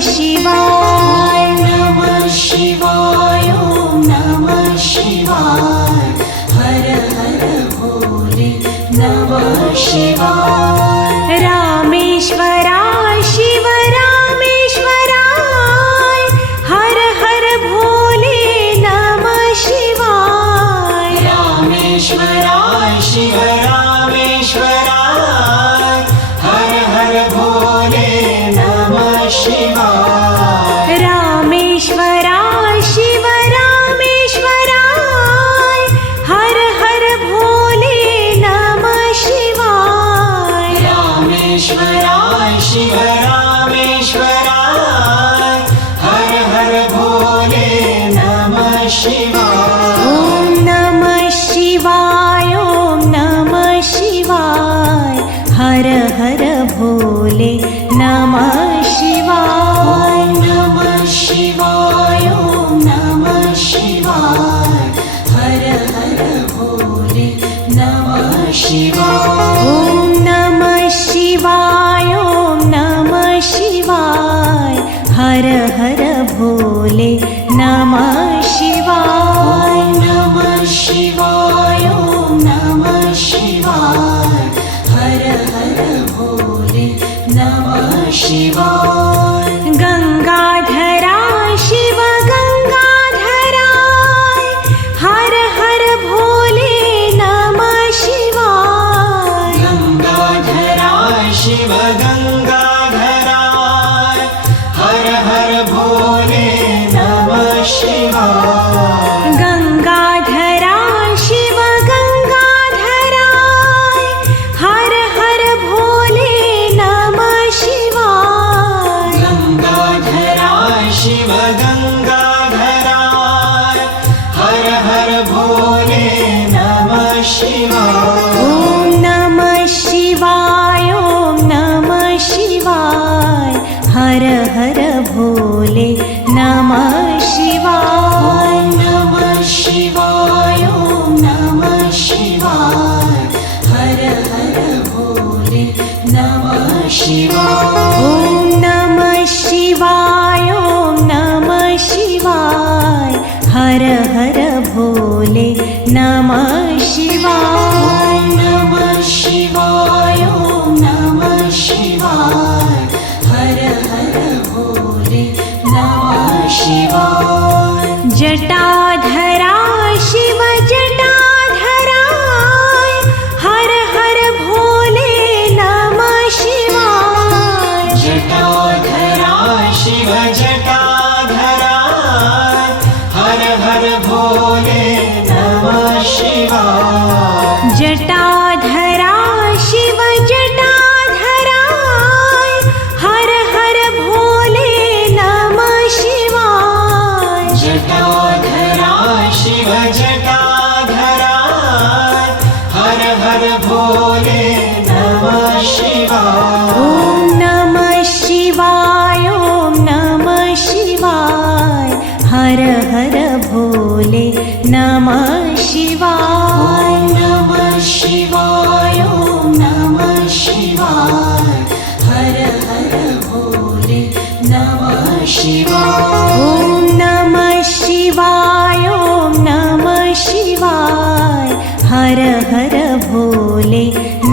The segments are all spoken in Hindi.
शिवाय नमः शिवाय ॐ नमः शिवाय हर हर भोले नमः शिवाय रामेश्वराय शिव रामेश्वराय हर हर भोले नमः शिवाय रामेश्वराय शिव रामेश्वराय हर हर भोले नमः शिवाय रामेश्वराय शिव रामेश्वराय हर हर भोले नमः शिवाय रामेश्वराय शिव रामेश्वराय हर हर भोले नमः शिवाय ॐ नमः शिवाय ॐ नमः शिवाय हर हर भोले नमः शिवाय नमः शिवाय ॐ नमः शिवाय हर हर भोले नमः शिवाय ॐ नमः शिवाय ॐ नमः शिवाय हर हर भोले नमः शिवाय नमः शिवाय ॐ नमः शिवाय हर हर भोले नमः शिवाय गंगाधरा शिव गंगाधराय हर हर भोले नमः शिवाय गंगाधराय शिव गंगाधराय हर हर भोले नमः शिवाय गंगाधराय शिव गंगाधराय हर हर भोले नमः शिवाय गंगाधराय शिव गंगाधराय हर हर भोले नमः शिवाय ॐ नमः शिवाय ॐ नमः शिवाय हर हर भोले नमः शिवाय नमः शिवाय ॐ नमः शिवाय हर हर भोले नमः शिवाय ॐ नमः शिवाय ॐ नमः शिवाय हर हर भोले नमः शिवाय नमः शिवाय ॐ नमः शिवाय हर हर भोले नमः शिवाय जटाधरा शिव जटाधराय हर हर भोले नमः शिवाय जटाधरा शिव जटाधराय हर हर भोले नमः शिवाय जटाधरा शिव जटाधराय हर हर भोले नमः शिवाय जटाधरा शिव जटाधराय हर हर भोले नमः शिवाय ॐ नमः शिवाय ॐ नमः शिवाय हर हर भोले नमः शिवाय नमः शिवाय ॐ नमः शिवाय हर हर भोले नमः शिवाय ॐ नमः शिवाय ॐ नमः शिवाय हर हर भोले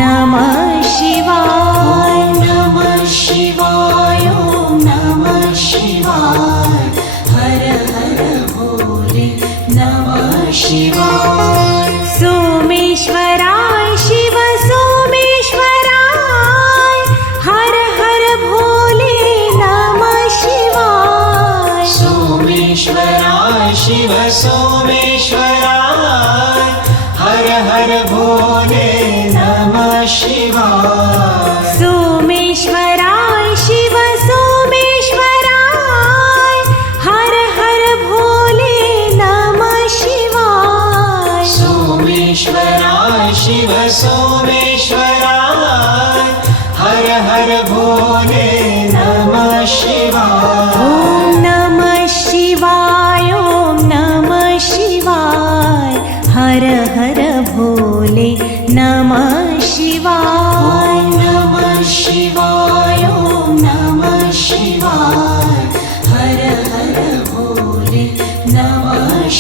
नमः शिवाय नमः शिवाय ॐ नमः शिवाय हर हर भोले नमः शिवाय सोमेश्वराय शिव सोमेश्वराय हर हर भोले नमः शिवाय सोमेश्वराय शिव सोमेश्वराय हर हर भोले नमः शिवाय सोमेश्वराय शिव सोमेश्वराय हर हर भोले नमः शिवाय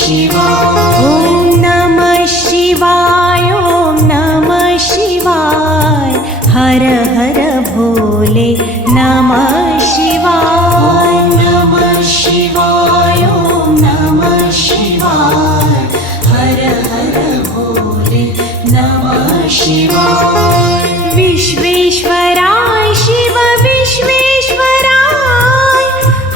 शिवाय। ॐ नमः शिवाय ॐ नमः शिवाय हर हर भोले नमः शिवाय। ॐ नमः शिवाय ॐ नमः शिवाय हर हर भोले नमः शिवाय। विश्वेश्वराय शिव विश्वेश्वराय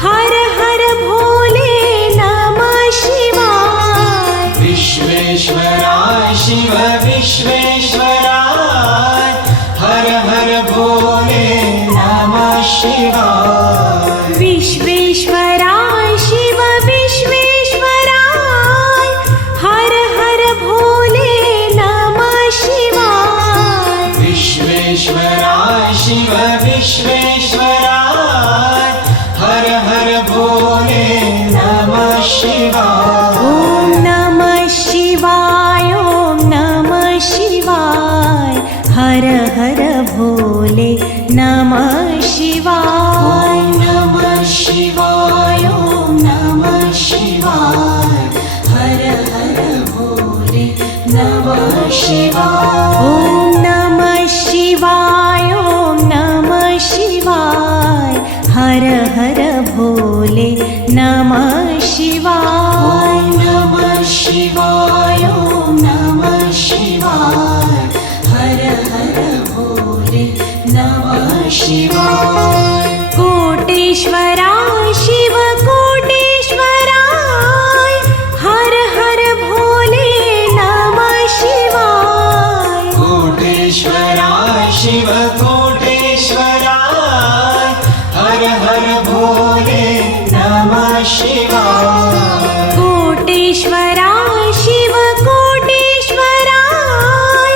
हर हर भोले नमः शिवाय। विश्वेश्वराय शिव विश्वेश्वराय हर हर भोले नमः शिवाय। विश्वेश्वराय शिव विश्वेश्वराय हर हर भोले नमः शिवाय। विश्वेश्वराय शिव विश्वेश्वराय हर हर भोले नमः शिवाय। ॐ नमः शिवाय ॐ नमः शिवाय हर हर भोले नमः शिवाय। ॐ नमः शिवाय ॐ नमः शिवाय हर हर भोले नमः शिवाय। ॐ नमः शिवाय ॐ नमः शिवाय हर हर भोले नमः शिवाय। ॐ नमः शिवाय ॐ नमः शिवाय हर हर भोले नमः शिवाय। कोटेश्वराय शिव कोटेश्वराय हर हर भोले नमः शिवाय। कोटेश्वराय शिव कोटेश्वराय हर हर भोले नमः शिवाय। कोटेश्वराय शिव कोटेश्वराय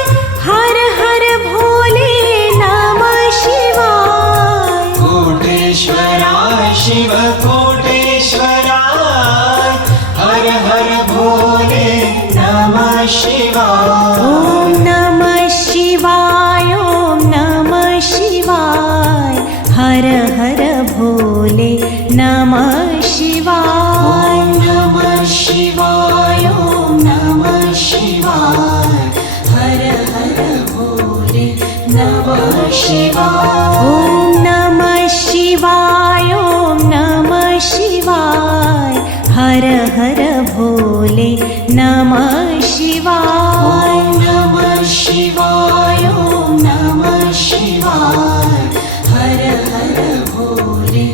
हर हर भोले नमः शिवाय। कोटेश्वराय शिव कोटेश्वराय हर हर भोले नमः शिवाय। ॐ नमः शिवाय ॐ नमः शिवाय हर हर भोले नमः शिवाय। ॐ नमः शिवाय ॐ नमः शिवाय हर हर भोले नमः शिवाय। ॐ नमः शिवाय ॐ नमः शिवाय हर हर भोले नमः शिवाय। ॐ नमः शिवाय ॐ नमः शिवाय हर हर भोले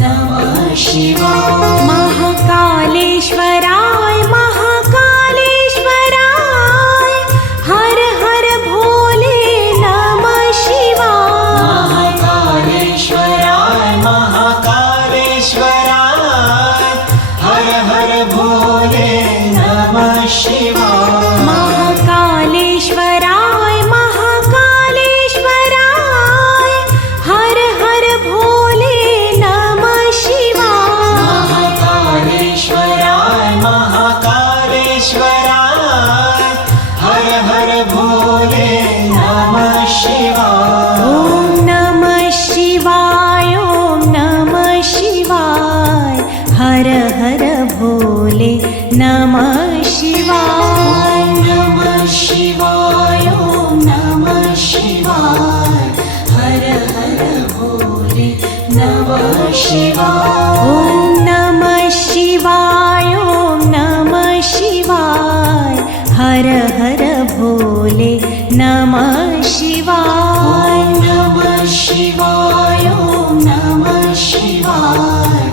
नमः शिवाय। महाकालेश्वराय महाकालेश्वराय हर हर भोले नमः शिवाय। महाकालेश्वराय महाकालेश्वराय हर हर भोले नमः शिवाय। महाकालेश्वराय महाकालेश्वराय हर हर भोले नमः शिवाय। महाकालेश्वराय महाकालेश्वराय हर हर भोले नमः शिवाय। ॐ नमः शिवाय ॐ नमः शिवाय हर हर भोले नमः शिवाय। ॐ नमः शिवाय ॐ नमः शिवाय हर हर भोले नमः शिवाय। ॐ नमः शिवाय ॐ नमः शिवाय हर हर भोले नमः शिवाय। ॐ नमः शिवाय ॐ नमः शिवाय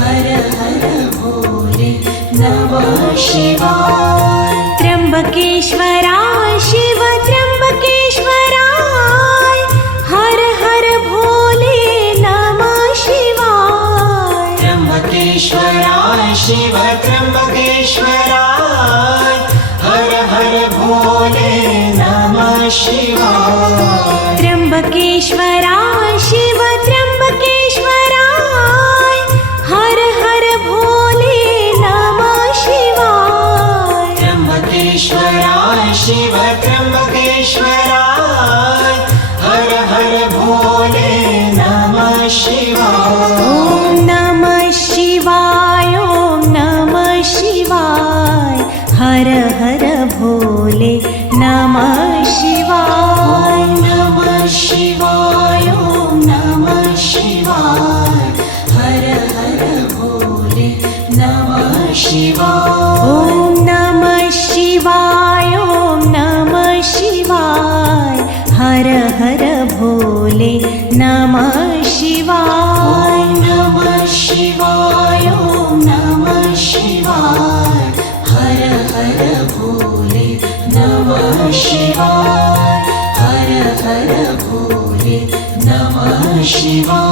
हर हर भोले नमः शिवाय। त्र्यंबकेश्वराय शिव त्र्यंबकेश्वराय हर हर भोले नमः शिवाय। त्र्यंबकेश्वराय शिव त्र्यंबकेश्वराय हर हर भोले नमः शिवाय। त्र्यंबकेश्वराय शिव त्र्यंबकेश्वराय हर हर भोले नमः शिवाय। त्र्यंबकेश्वराय शिव त्र्यंबकेश्वराय हर हर भोले नमः शिवाय। ॐ नमः शिवाय ॐ नमः शिवाय हर हर भोले नमः शिवाय। ॐ नमः शिवाय ॐ नमः शिवाय हर हर भोले नमः शिवाय। ॐ नमः शिवाय ॐ नमः शिवाय हर हर भोले नमः शिवाय। ॐ नमः शिवाय ॐ नमः शिवाय हर हर भोले नमः शिवाय हर हर भोले नमः शिवाय।